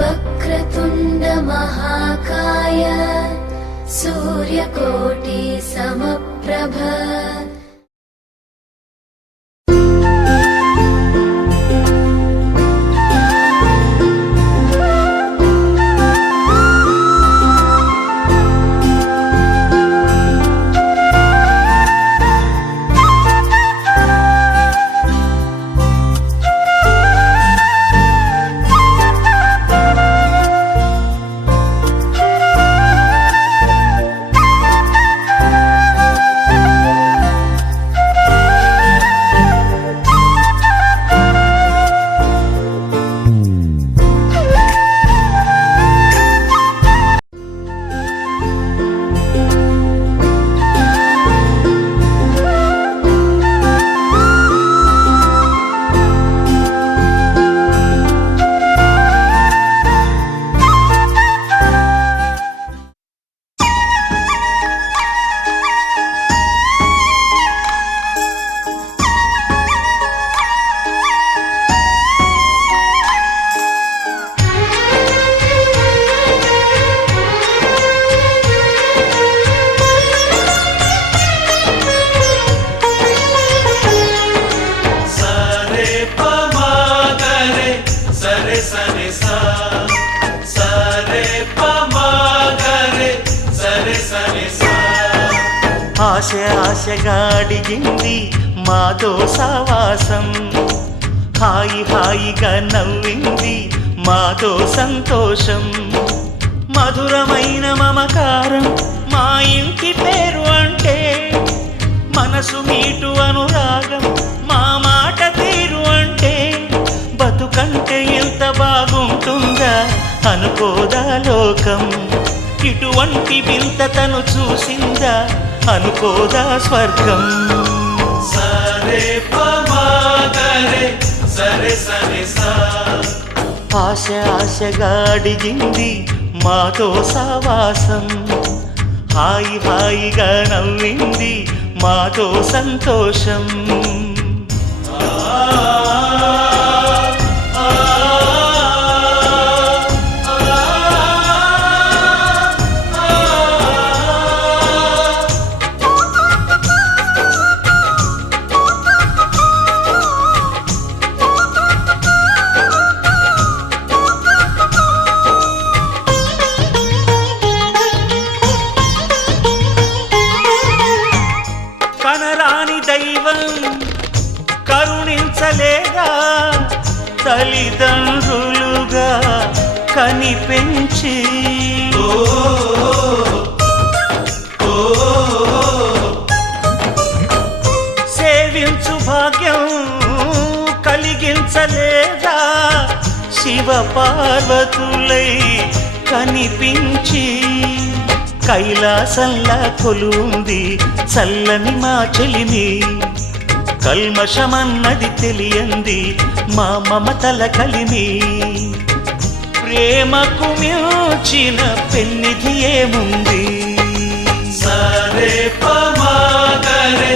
वक्रतुण्ड महाकाय सूर्यकोटि समप्रभ। ఆశ ఆశగాడిగింది మాతో సావాసం, హాయి హాయిగా నవ్వింది మాతో సంతోషం, మధురమైన మమకారం మా ఇంటి పేరు అంటే, మనసు మీటు అనురాగం మా మాట తీరు అంటే, బతుకంటే ఎంత బాగుంటుందా అనుకోదా లోకం, ఇటువంటి వింత తను చూసిందా అనుకోదా స్వర్గం. సరే పమా గరే సరే సరే సా. ఆశ ఆశగా అడిగింది మాతో సావాసం, హాయి హాయిగా నవ్వింది మాతో సంతోషం. కనరాని దైవం కరుణించలేదా, తల్లిదండ్రులుగా కనిపెంచి సేవించు భాగ్యం కలిగించలేదా, శివ పార్వతులై కనిపించి, కైలాసంలా కొలుంది చల్లని మా చెలిమి, కల్మషమన్నది తెలియంది మా మమతల కలిమి, ప్రేమకు మించిన పెన్నిధి ఏముంది. సరే పమా గరే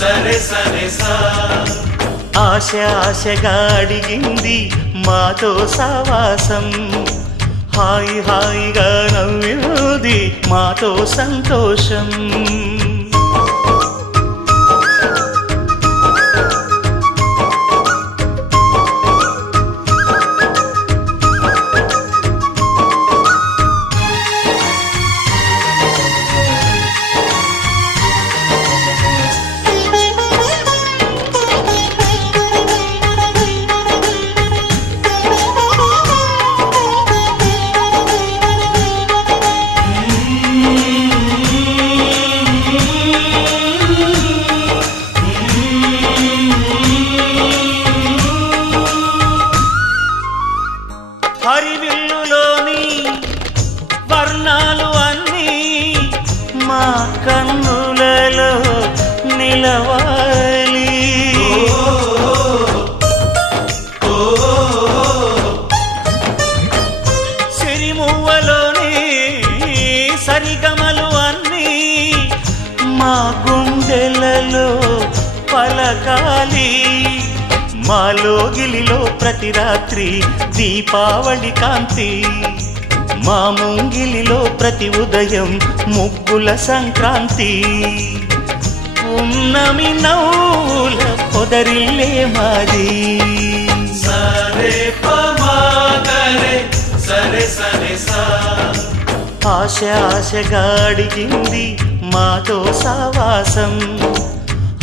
సరే సరే సా. ఆశ ఆశగా అడిగింది మాతో సావాసం, హాయి హాయిగా నవ్వింది మాతో సంతోషం. హరివిల్లులోని వర్ణాలు అన్నీ మా కన్నులలో నిలవాలి, సిరిమువ్వలోని సరిగమలు అన్నీ మా గుండెలలో పలకాలి, మాలోగిలిలో ప్రతి రాత్రి దీపావళి కాంతి, మా ముంగిలిలో ప్రతి ఉదయం ముగ్గుల సంక్రాంతి. ఉన్నమి నవ్వుల పొదరిల్లే మాది. సరే పమాగరే సరే సరే సా. ఆశ ఆశగా అడిగింది మాతో సావాసం,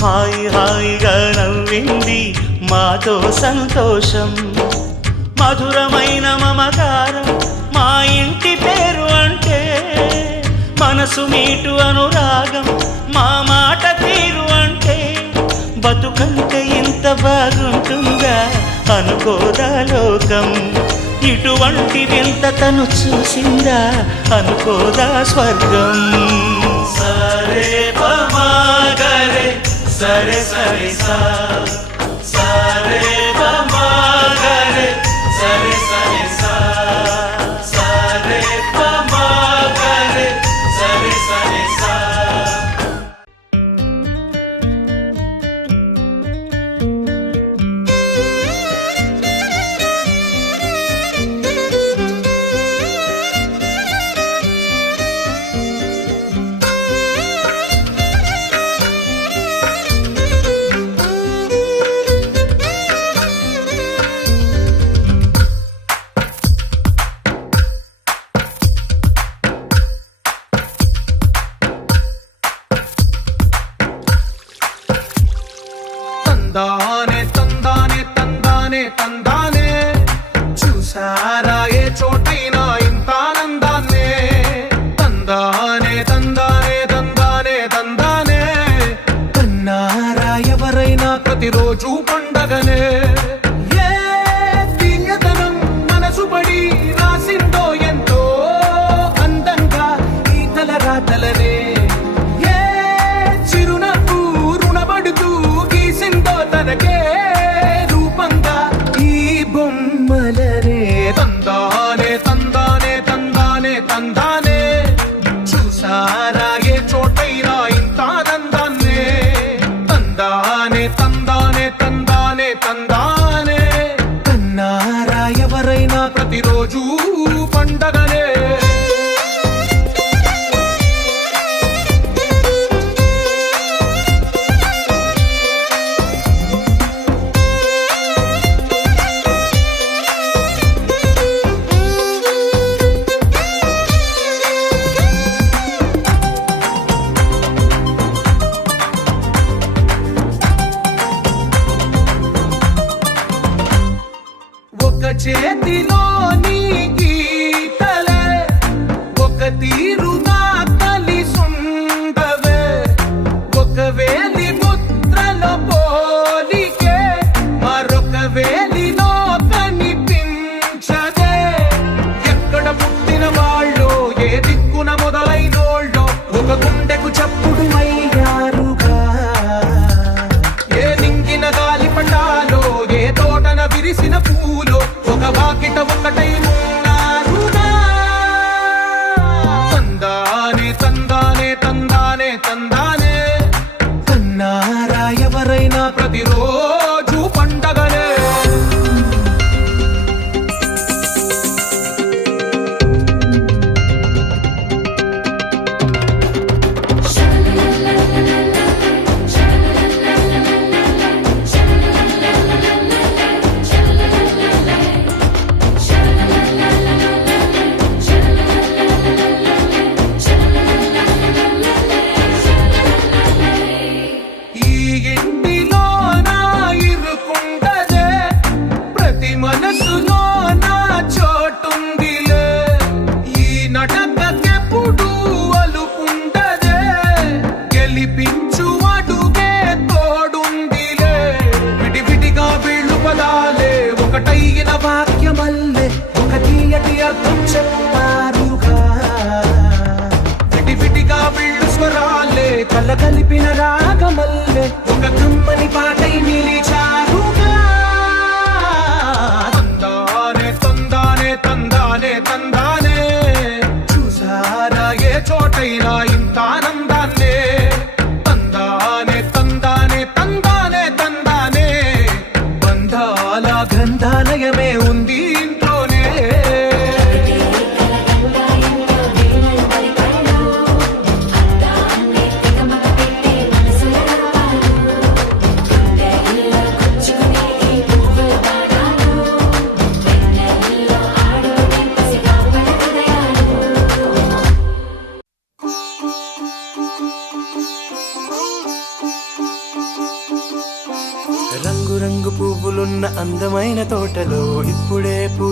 హాయి హాయిగా నవ్వింది మాతో సంతోషం. మధురమైన మమకారం మా ఇంటి పేరు అంటే, మనసు మీటు అనురాగం మా మాట తీరు అంటే, బతుకంటే ఇంత బాగుంటుందా అనుకోదా లోకం, ఇటువంటి వింత తను చూసిందా అనుకోదా స్వర్గం. సరే పమాగరే సరే సరే సా. సరే పమాగరే సరే సరే సా. సరే పమాగరే సరే సరే సా. తందానే తందానే తందానే తందానే, చూసారా ఏ చోటైనా ఇంత ఆనందాన్నే. తందానే తందానే తందానే తందానే, కన్నారా ఎవరైనా ప్రతిరోజు పండగనే. ఏ తీయదనం మనసు పడి రాసిందో ఎంతో అందంగా ఈ తలరాతలనే. ఏ చిరునవ్వు రుణపడుతూ గీసిందో తనకే రూపంగా ఈ బొమ్మలనే. తందానే తందానే తందానే తందానే, చూసారా ఏ చోటైనా ఇంత ఆనందాన్నే. తందానే తందానే తందానే తందానే, కన్నారా ఎవరైనా ప్రతిరోజు పండగనే. ఒక చేతిలో నీ గీతలే, ఒక తీరుగా కలిసుండవే. ఒక వేలి ముద్రలో పోలికే మరొక వేలిలో కనిపించదే. ఎక్కడ పుట్టిన వాళ్ళు ఏ దిక్కున మొదలైనోళ్ళో ఒక గుండెకు చప్పుడు అయ్యారుగా. ఏ నింగిన గాలి పండాలో ఏ తోటన విరిసిన పూలో ఒక వాకిట ఒకటై ఉన్నారుగా. తందానే తందానే తందానే తందానే, కన్నారా ఎవరైనా ప్రతిరోజు పండగనే. ఈ ఇంటిలో నా ఇరుకుండదే, ప్రతి మనసులో నా చోటుందిలే. ఈ నటకెప్పుడు అలుపుండదే, గెలిపించు అడుగే తోడుందిలే. విడివిడిగా వీళ్ళు పదాలే ఒకటైన వాక్యమల్లే ఒక తీయటి అర్థం చెప్పారుగా. విడివిడిగా వీళ్ళు స్వరాలే కలగలిపిన రాగమల్లే ఒక కమ్మని పాటై నిలిచారుగా. తందానే తందానే తందానే తందానే, చూసారా ఏ చోటైనా ఇంత ఆనందాన్నే. తందానే తందానే తందానే తందానే, బంధ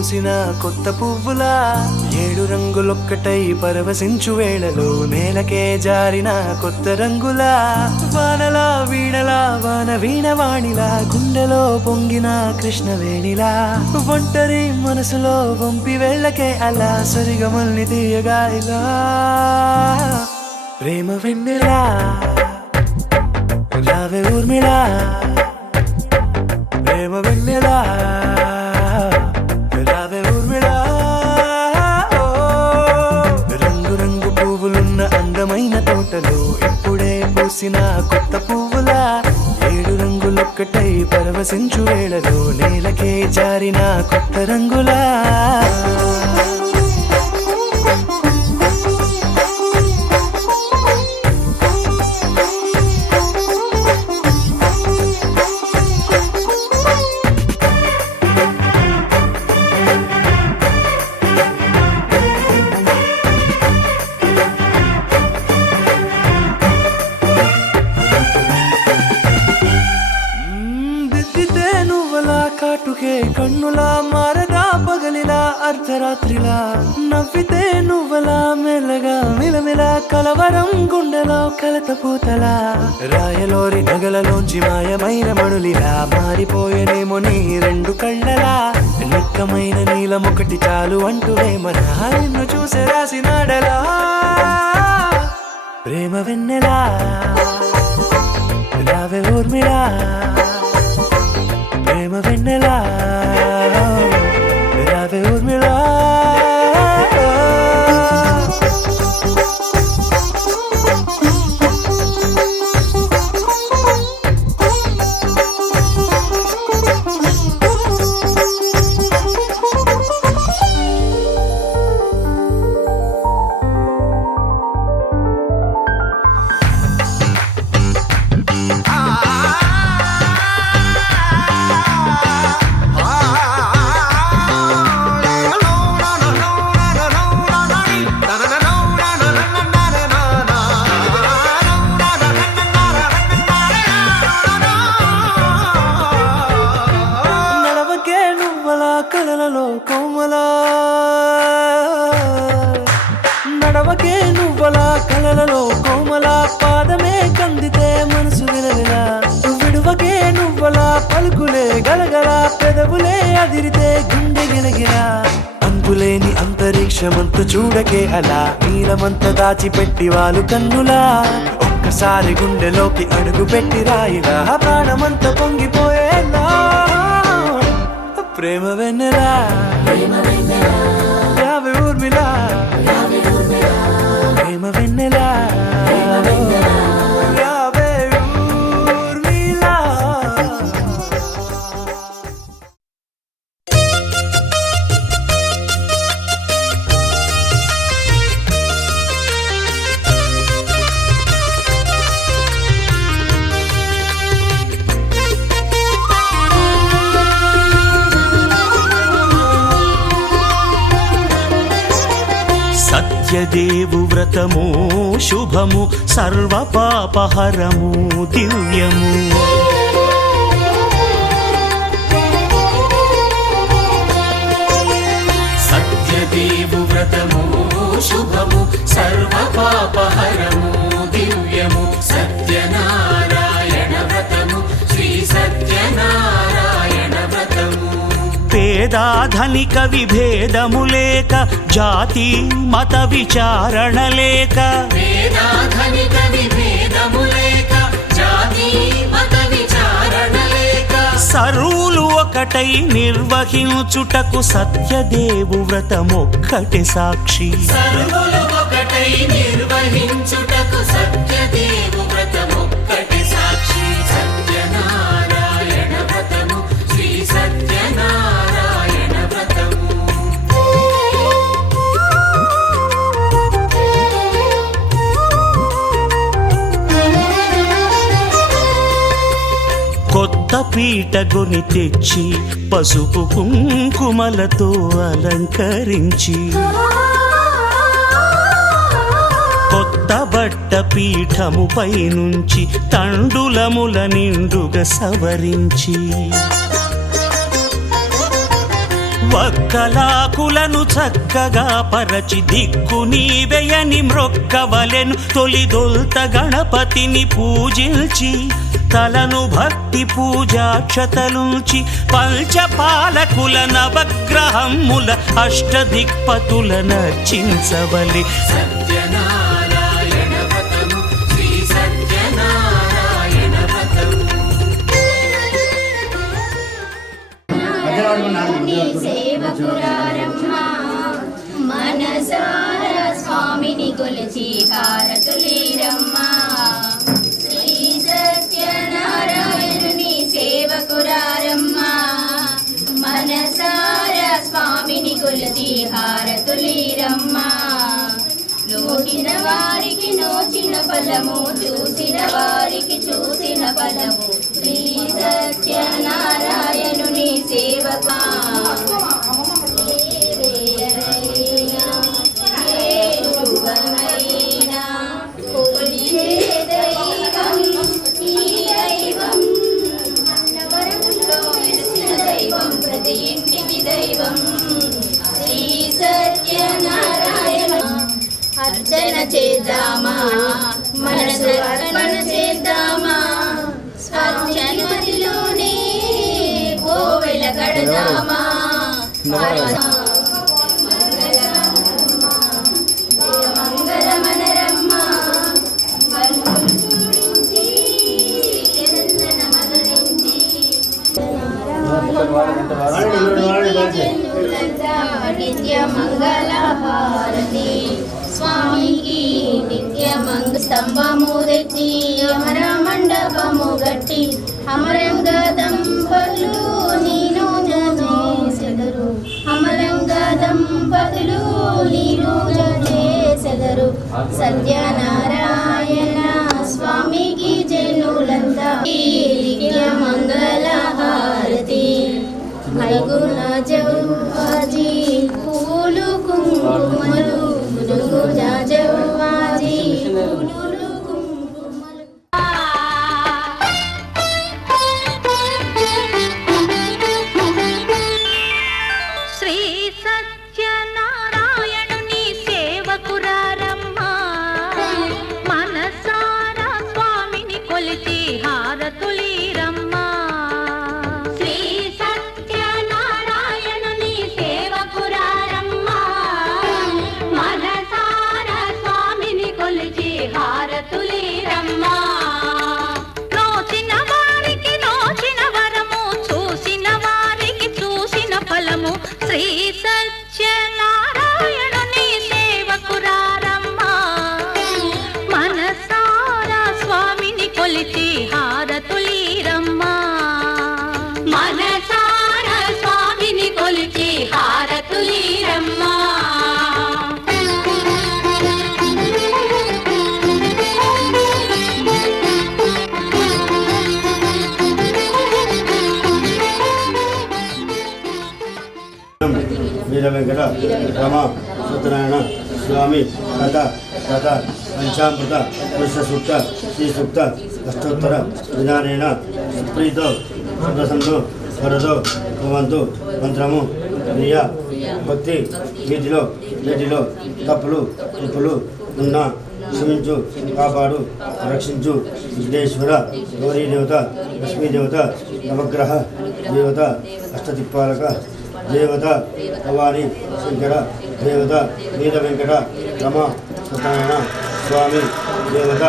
పూసిన కొత్త పువ్వులా 7 రంగులొక్కటై పరవశించు వేళలో నేలకే జారిన కొత్త రంగులా వానలా వీణలా వాన వీణవాణిలా గుండెలో పొంగిన కృష్ణవేణిలా ఒంటరి మనసులో వంపి వెళ్ళకే అలా సరిగమల్ని తీయగా ఇలా ప్రేమ వెన్నెలా రావే ఊర్మిళా ప్రేమ వెన్నెలా రావే ఊర్మిళా రంగు రంగు పువ్వులున్న అందమైన తోటలో ఇప్పుడే పూసిన కొత్త పువ్వులా 7 రంగులొక్కటై పరవశించు వేళలో నేలకే జారిన కొత్త రంగులా కాటుకే కన్నులా మారదా పగలిలా అర్ధరాత్రిలా నవ్వితే నువ్వలా మెల్లగా మిలమిలా కలవరం గుండెలో కలత పూతలా రాయలోరి నగలలోంచి మాయమైన మణులిలా మారిపోయేనేమో నీ 2 కళ్ళలా నిక్కమైన నీలం ఒకటి చాలు అంటూ వేమనా నిన్ను చూసే రాసినాడలా ప్రేమ వెన్నెలా రావే ఊర్మిళా ప్రేమ వెన్నెలా రావే ఊర్మిళా కలలలో కోమలా నడవకే నువ్వలా కలలలో కోమలా పాదమే కందితే మనసు విలవిలా విడువకే నువ్వలా పలుకులే గలగల పెదవులే అదిరితే గుండె గిలగిలా అంతులేని అంతరిక్షమంత చూడకే అలా నీలమంత దాచిపెట్టి వాళ్ళు కన్నులా ఒక్కసారి గుండెలోకి అడుగు పెట్టి రాయిలా ప్రాణమంత పొంగిపోయేలా ప్రేమ వెన్నెలా రావే ఊర్మిళా ప్రేమ వెన్నెలా రావే ఊర్మిళా సత్యదేవు వ్రతము శుభము సర్వ పాపహరము దివ్యము సత్యదేవు వ్రతము శుభము సర్వ పాపహరము దివ్యము సత్యనారాయణ వ్రతము శ్రీ సత్యనారాయణ వ్రతము పేదాధనిక విభేదము లేక జాతి మత విచారణ లేక వేదాధనిక విభేదము లేక జాతి మత విచారణ లేక సర్వులు ఒకటై నిర్వహించుటకు సత్యదేవు వ్రతమొక్కటి సాక్షి సర్వులు ఒకటై నిర్వహించుటకు సత్యదేవు వ్రతమొక్కటి సాక్షి సత్యనారాయణ వ్రతము శ్రీ సత్యనారాయణ వ్రతము కొత్త పీటగొని తెచ్చి పసుపు కుంకుమలతో అలంకరించి కొత్త బట్ట పీఠముపై నుంచి తండులముల నిండుగా సవరించి వక్కలాకులను చక్కగా పరచి దిక్కు నీవెయని మ్రొక్కవలెను తొలిదొల్త గణపతిని పూజించి తలను భక్తి పూజాక్షతలుంచి పంచపాలకుల నవగ్రహముల అష్టదిక్పతుల నర్చించవలి సత్యనారాయణ వ్రతము శ్రీ సత్యనారాయణ వ్రతము సేవకురారమ్మ మనసార స్వామిని కొలిచి హారతులీరమ్మ శ్రీ సత్యనారాయణుని సేవకురారమ్మ మనసార స్వామిని కొలిచి హారతులీరమ్మ నోచిన వారికి నోచిన ఫలము చూసిన వారికి చూసిన ఫలము శ్రీ సత్యనారాయణుని సేవకా ప్రతి ఇంటికి దైవం శ్రీ సత్యనారాయణ అర్చన చేద్దామా మనసు అర్పణ చేద్దామా స్వర్గమదిలోనే కోవెల కడదామా మంగళమనరమ్మ నిత్య మంగళ హారతి స్వామికి నిత్య మంగ స్తంభము తెచ్చి అమర మండపము గట్టి అమరంగ దంపతులు నీను చేసెదరు అమరంగ దంపతులు నీను చేసెదరు సత్యనారాయణ స్వామికి జనులంతా నిత్య మంగళ హారతి ఐగుణ జవ్వాజీ పూలు కుంకుమలు గురుగు జవ్వాజీ పూలు కుంకుమలు శ్రీ సత్యనారాయణుని సేవకురారమ్మ మనసారా స్వామిని కొలిచి హారతులీరమ్మ శ్రీ సత్యనారాయణుని సేవకురారమ్మ మనసారా స్వామిని కొలిచి హారతులీరమ్మ నోచిన వారికి నోచిన వరము చూసిన వారికి చూసిన ఫలము శ్రీ సత్యనారాయణుని సేవకురారమ్మ మనసారా స్వామిని కొలిచి హారతులీరమ్మ మనసారా స్వామిని కొలిచి హారతులీరమ్మ వీర వెంకట రమ సత్యనారాయణ స్వామి కథ కథ పంచామృత పురుష సూక్త శ్రీ సూక్త అష్టోత్తర విధానేన సుప్రీతో సుప్రసంతో వరదో భవంతు మంత్రము ప్రియ భక్తి వీటిలో వీటిలో తప్పులు ఉప్పులు ఉన్న క్షమించు కాపాడు రక్షించు విఘ్నేశ్వర గౌరీ దేవత లక్ష్మీదేవత నవగ్రహ దేవత అష్టదిక్పాలక దేవత భవాని శంకర దేవత వీర వెంకట రమ సత్యనారాయణ స్వామి దేవత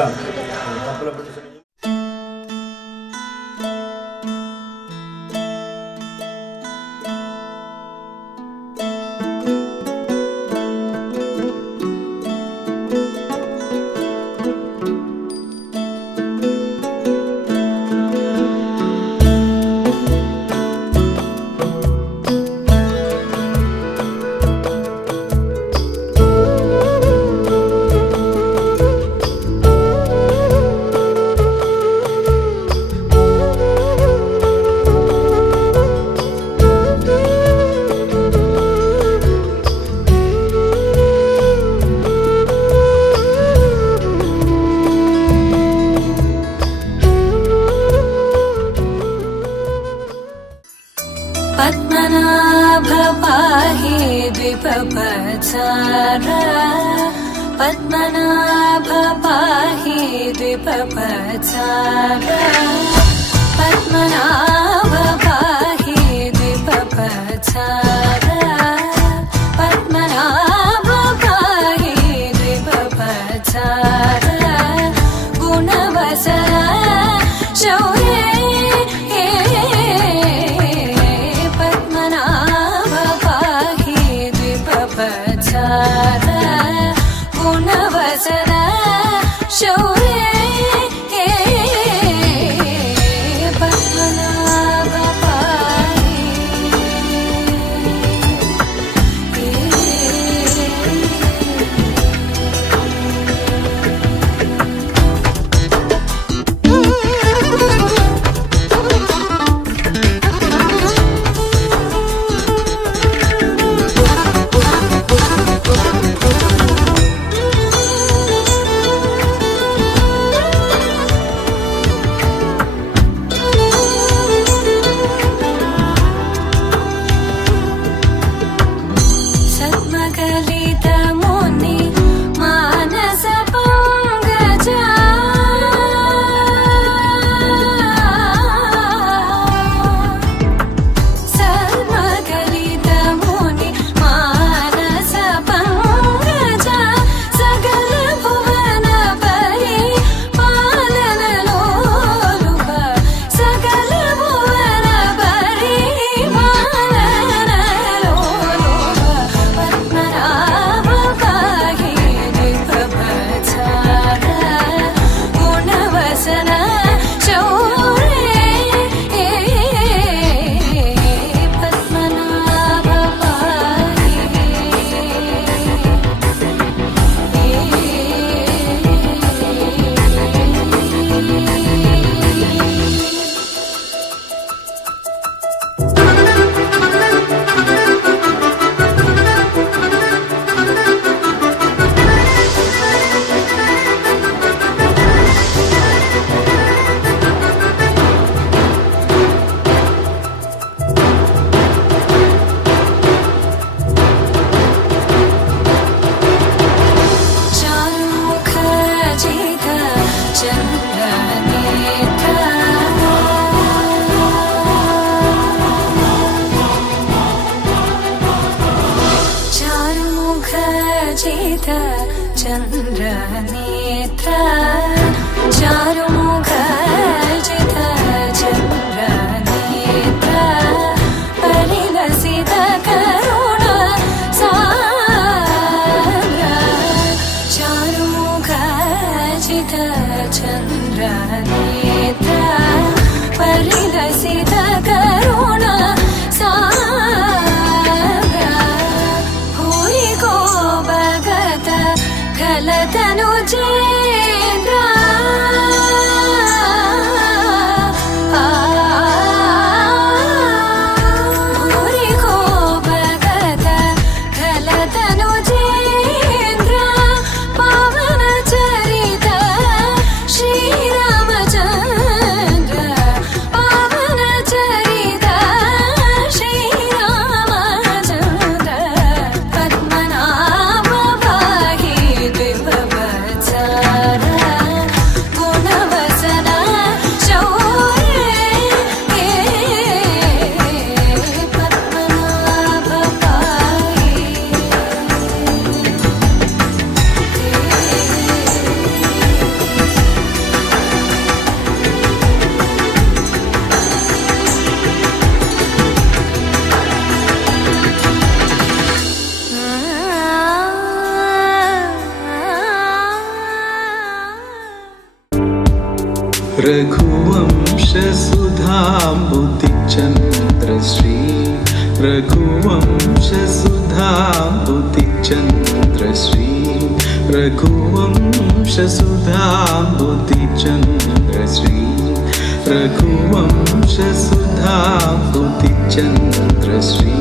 द्विपपचार पद्मनाभ पाहि द्विपपचार पद्मनाभ पाहि द्विपपचार पद्मनाभ पाहि द्विपपचार गुणवसर शौर्ये पद्मनाभ पाहि द्विपपचार गुणवसर शौर्ये पद्मनाभ पाहि सद्मकलितमुनि मानस पंकजा सद्मकलितमुनि मानस पंकजा सकल भुवन परि पालन लोलुप सकल भुवन परि पालन लोलुप पद्मनाभ पाहि द्विपपचार गुणवसन शौर्ये पद्मनाभ चारुमुख जित चन्द्रनेत्र चारुमुख जित चन्द्रनेत्र चारुमुख जित चन्द्रनेत्र परिलसित करुण सान्द्र चारुमुख जित चन्द्रनेत्र परिलसित करुण सान्द्र भूरि को भगत खलतनु चेन्द्र भूरि को भगत खलतनु चेन्द्र पावन चरित श्रीरामचन्द्र पावन चरित श्रीरामचन्द्र पद्मनाभ पाहि द्विपपचार गुणवसन शौर्ये पद्मनाभ पाहि रघुवंश सुधाम्बुतिचन्द्रश्री रघुवंश सुधाम्बुतिचन्द्रश्री रघुवंश सुधाम्बुतिचन्द्रश्री रघुवंश सुधाम्बुतिचन्द्रश्री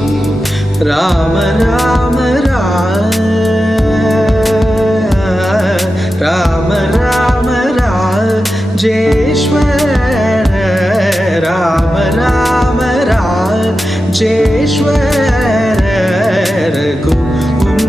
राम राम राम राम राम राजेश्वर राम राम राजेश्वर रघुवंश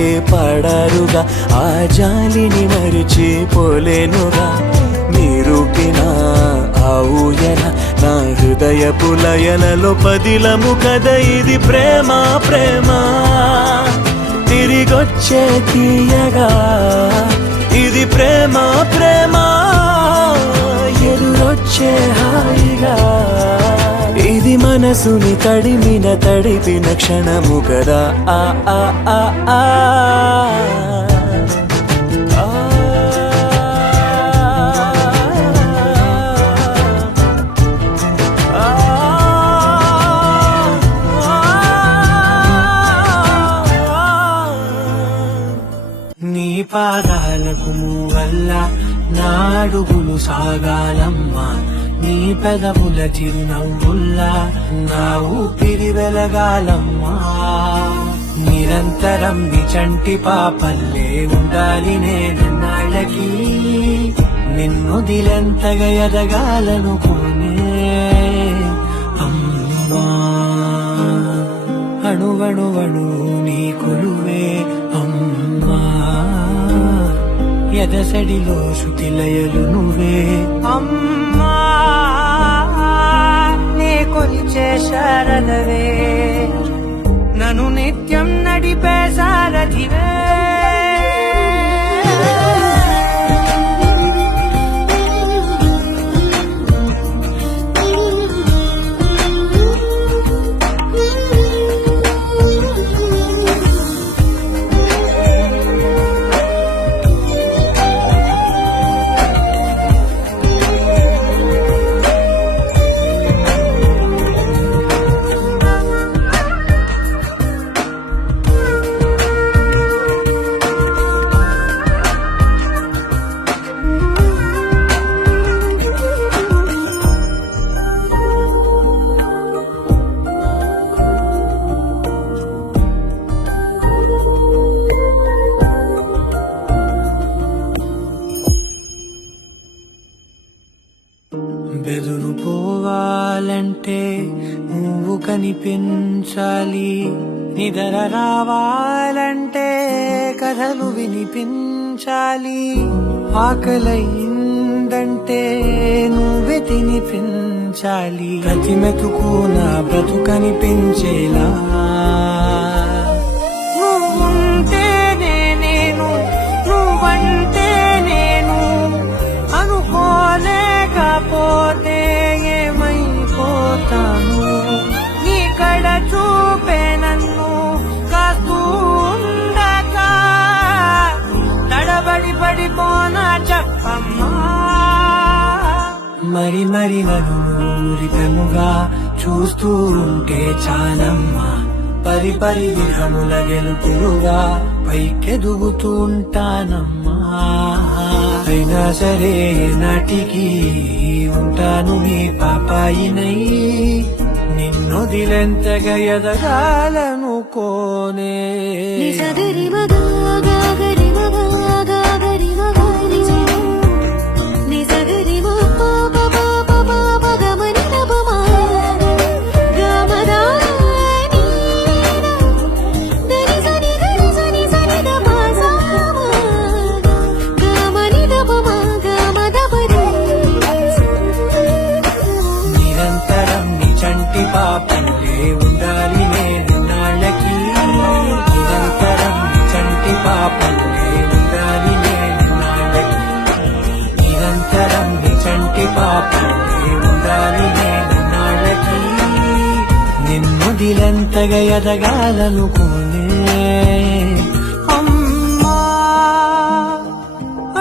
పడరుగా ఆ జాలిని మరిచిపోలేనుగా మీరూపిన ఆ ఊయల నా హృదయపు లయలలో పదిలము కదా ఇది ప్రేమ ప్రేమ తిరిగొచ్చే తీయగా ఇది ప్రేమ ప్రేమ ఎదురొచ్చే హాయిగా ఇది మనసుని తడిపిన క్షణము కదా ఆ ఆ ఆ ఆ నీ పాదాలకు వల్ల నా అడుగులు సాగాలమ్మా నీ పెదవుల చిరునవ్వుల్లా నా ఊపిరి వెలగాలమ్మా నిరంతరం నీ చంటి పాపల్లే ఉండాలి నేను నాళ్ళకి నిన్ను దిలెంతగా ఎదగాలనుకునే అమ్మా అణువణువణు నీ కొలువే అమ్మా ఎదసడిలో శృతిలయలు నువ్వే అమ్మా నే కొలిచే శారదవే నన్ను నిత్యం నడిపే సారథివే బెదురుపోవాలంటే నువ్వు కనిపించాలి నిద్ర రావాలంటే కథలు వినిపించాలి ఆకలైందంటే నువ్వే తినిపించాలి ప్రతి మెతుకు నా బ్రతుకనిపించేలా నువ్వుంటేనే నేను నువ్వంటే నేను అనుకోలేకపోతే ఏమైపోతాను నీ కడ చూపే నన్ను కాస్తూ ఉండగా తడబడి పడిపోనా చెప్పమ్మా మరి మరి నలుగురితముగా చూస్తూ ఉంటే చాలమ్మా పరి పరి విధముల గెలుపులుగా పైకెదుగుతూ ఉంటానమ్మా అయినా సరే నాటికి ఉంటాను నీ పాపాయినై నిన్నొదిలెంతగా ఎదగాలనుకోనే నిజగరి మగా గాగరి మగా గాగరి మగా నిజగరి మగా బాబా బాబా బగమని నబమా గమదా దరి సని సని దబా సామా గమని దబమా గమదబరి నిరంతరం నీ చంటి పాపంలే ఉండాలి నేను నాళ్ళకి నిరంతరం నీ చంటి పాపంలే ఉండాలి నేను నాళ్ళకి నిరంతరం నీ చంటి పాపంలే ఉండాలి నేను నాళ్ళకి నిన్నొదిలెంతగా ఎదగాలనుకోనే అమ్మా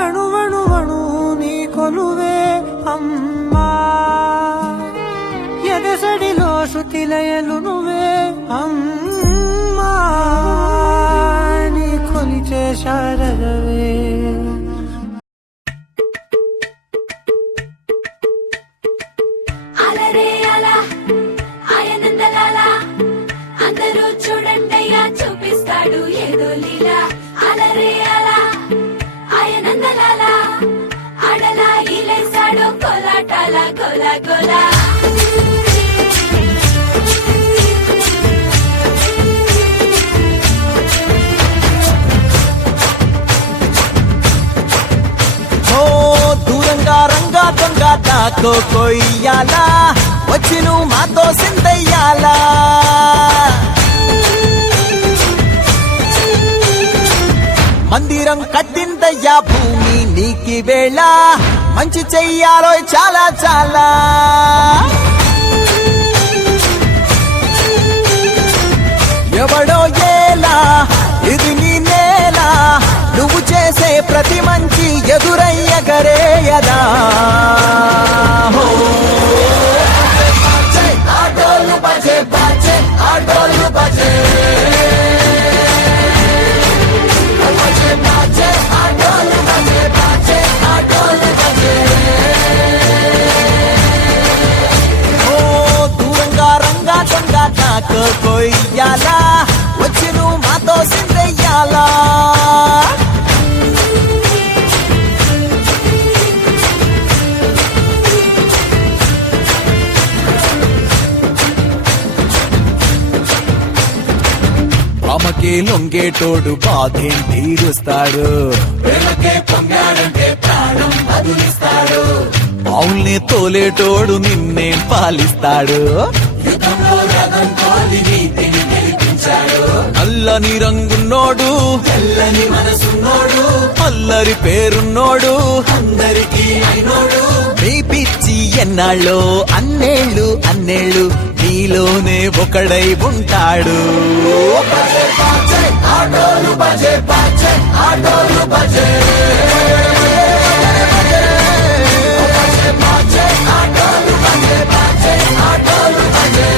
అణువణువణు నీ కొలువే అమ్మా ఎదసడిలో శృతిలయలు నువ్వే అమ్మా నీ కొలిచే శారదవే అలరే అలా ఆయనందలాలా అందరూ చూడండయ్యా చూపిస్తాడు ఏదో లీలా అలరే అలా ఆయనందలాలా ఆడలా ఈలేసాడు కోలాటాల గోలా గోలా నాకో కొయ్యాలా వచ్చి నువ్వు మాతో సిందయ్యాలా మందిరం కట్టిందయ్యా భూమి నీకి వేళ మంచి చెయ్యాలో చాలా చాలా ఎవడో ఏలా ఇది నీ నేల నువ్వు చేసే ప్రతి మంచి ఎదురయ్యగరేయదా ఆటోలు బజే బజే ఆటోలు బజే నాకో కొయ్యాలా వచ్చి నువ్వు మాతో సిందయ్యాలా ఆమెకే లొంగేటోడు బాధేం తీరుస్తాడు అవునే తోలేటోడు నిన్నేం పాలిస్తాడు నల్లని రంగున్నోడు తెల్లని మనసున్నోడు అల్లరి పేరున్నోడు అందరికీ అయినోడు నీ పిచ్చి ఎన్నాళ్ళో అన్నేళ్ళు అన్నేళ్ళు నీలోనే ఒకడై ఉంటాడు ఆటోలు బజే బజే ఆటోలు బజే ఆటోలు బజే బజే ఆటోలు బజే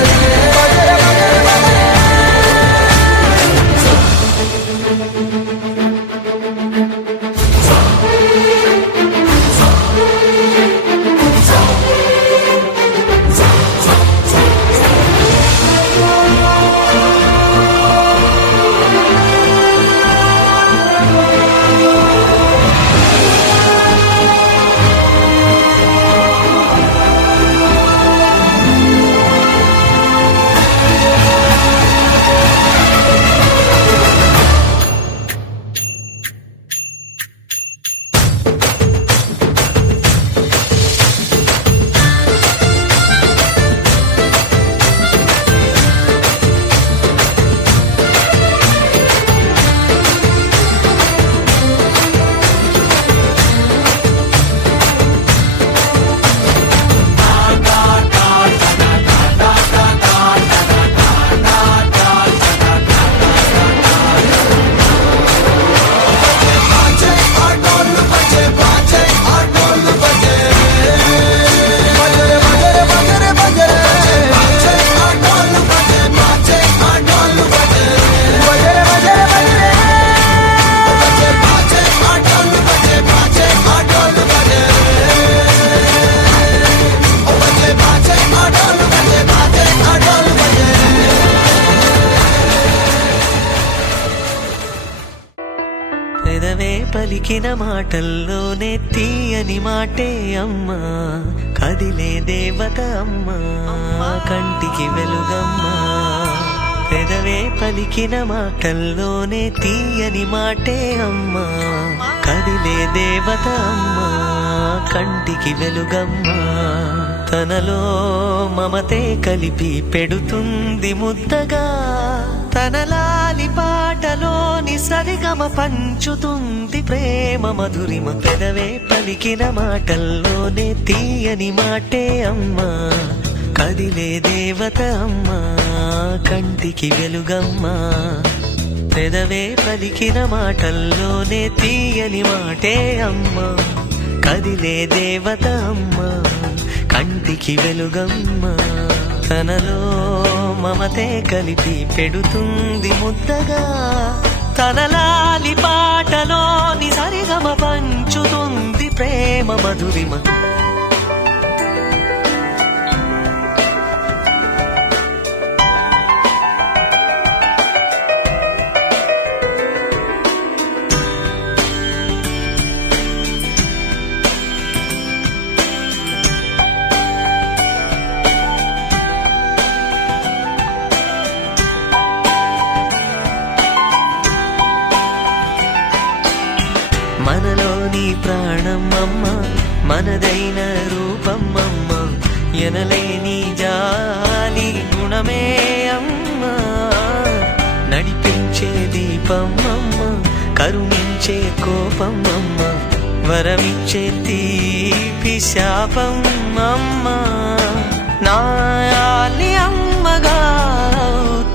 పలికిన మాటల్లోనే తీయని మాటే అమ్మా కదిలే దేవత అమ్మా కంటికి వెలుగమ్మా పెదవే పలికిన మాటల్లోనే తీయని మాటే అమ్మా కదిలే దేవత అమ్మా కంటికి వెలుగమ్మా తనలో మమతే కలిపి పెడుతుంది ముద్దగా తనలాలి పాటలోని సరిగమ పంచుతుంది ప్రేమ మధురిమ పెదవే పలికిన మాటల్లోనే తీయని మాటే అమ్మా కదిలే దేవత అమ్మా కంటికి వెలుగమ్మా పెదవే పలికిన మాటల్లోనే తీయని మాటే అమ్మా కదిలే దేవత అమ్మా కంటికి వెలుగమ్మా తనలో మమతే కలిపి పెడుతుంది ముద్దగా తనలాలి పాటలోని సరిగమ పంచుతుంది ప్రేమ మధురిమ మనలోని ప్రాణం అమ్మ మనదైన రూపం అమ్మ ఎనలేని జాలి గుణమే అమ్మ నడిపించే దీపం అమ్మ కరుణించే కోపం అమ్మ వరమిచ్చే తీపి శాపం అమ్మ నాయాలి అమ్మగా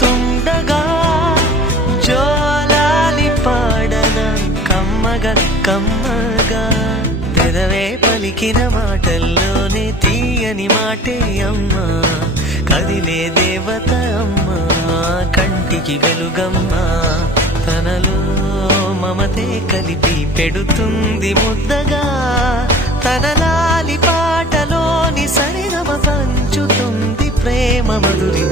తుండగా జోలాలి పాడన కమ్మగా కమ్మగా పెదవే పలికిన మాటల్లోనే తీయని మాటే అమ్మ కదిలే దేవత అమ్మ కంటికి వెలుగమ్మ తనలో మమతే కలిపి పెడుతుంది ముద్దగా తన లాలి పాటలోని సరిగమ పంచుతుంది ప్రేమ మధురిమ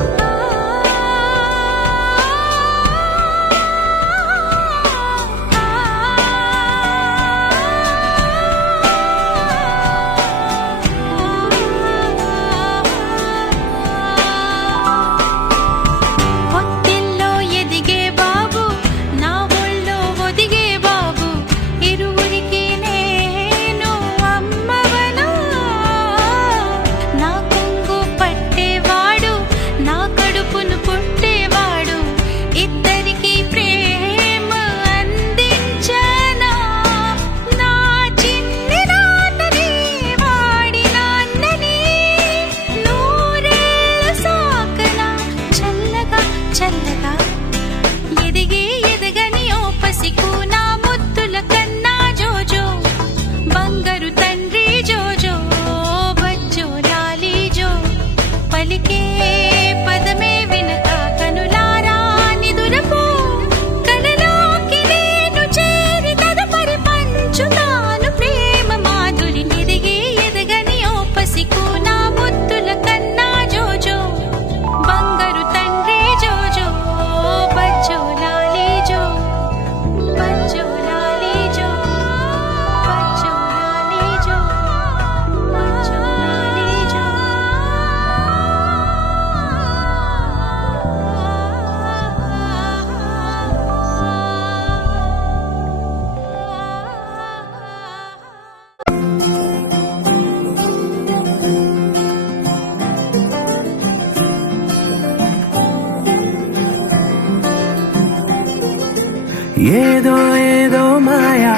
ఏదో ఏదో మాయా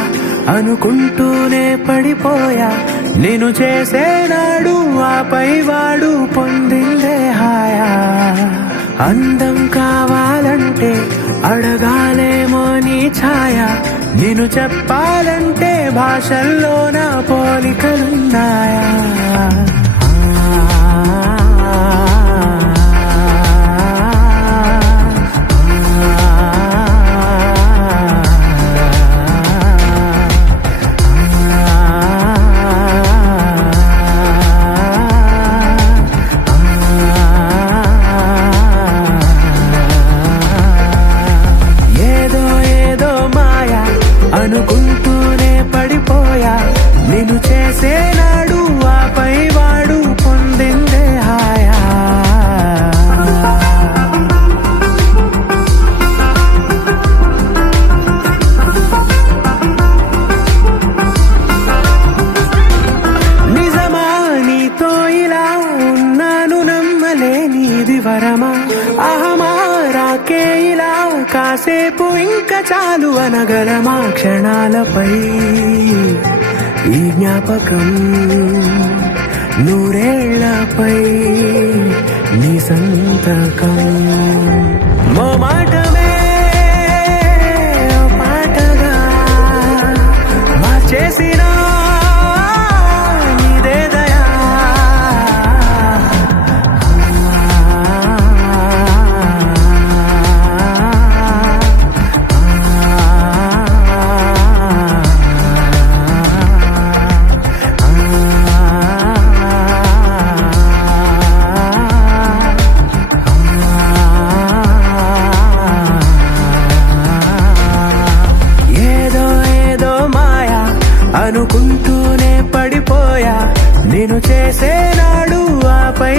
అనుకుంటూనే పడిపోయా నేను చేసేనాడు ఆపై వాడు పొందిందే హాయా అందం కావాలంటే అడగాలేమో నీ ఛాయ నేను చెప్పాలంటే భాషల్లో నా పోలికలున్నాయా అనుకుంటూనే పడిపోయా నేను చేసేనాడు ఆపై వాడు పొందిందే హాయా నిజమా నీతో ఇలా ఉన్నాను నమ్మలేనిది వరమా అహమా రాకే ఇలా కాసేపు ఇంకా చాలు అనగలమా క్షణాలపై ఈ జ్ఞాపకం నూరేళ్లపై నీ సంతకం మో మాటమే పాటగా మార్చేసిన నీదే దయా అనుకుంటూనే పడిపోయా నేను చేసేనాడు ఆపై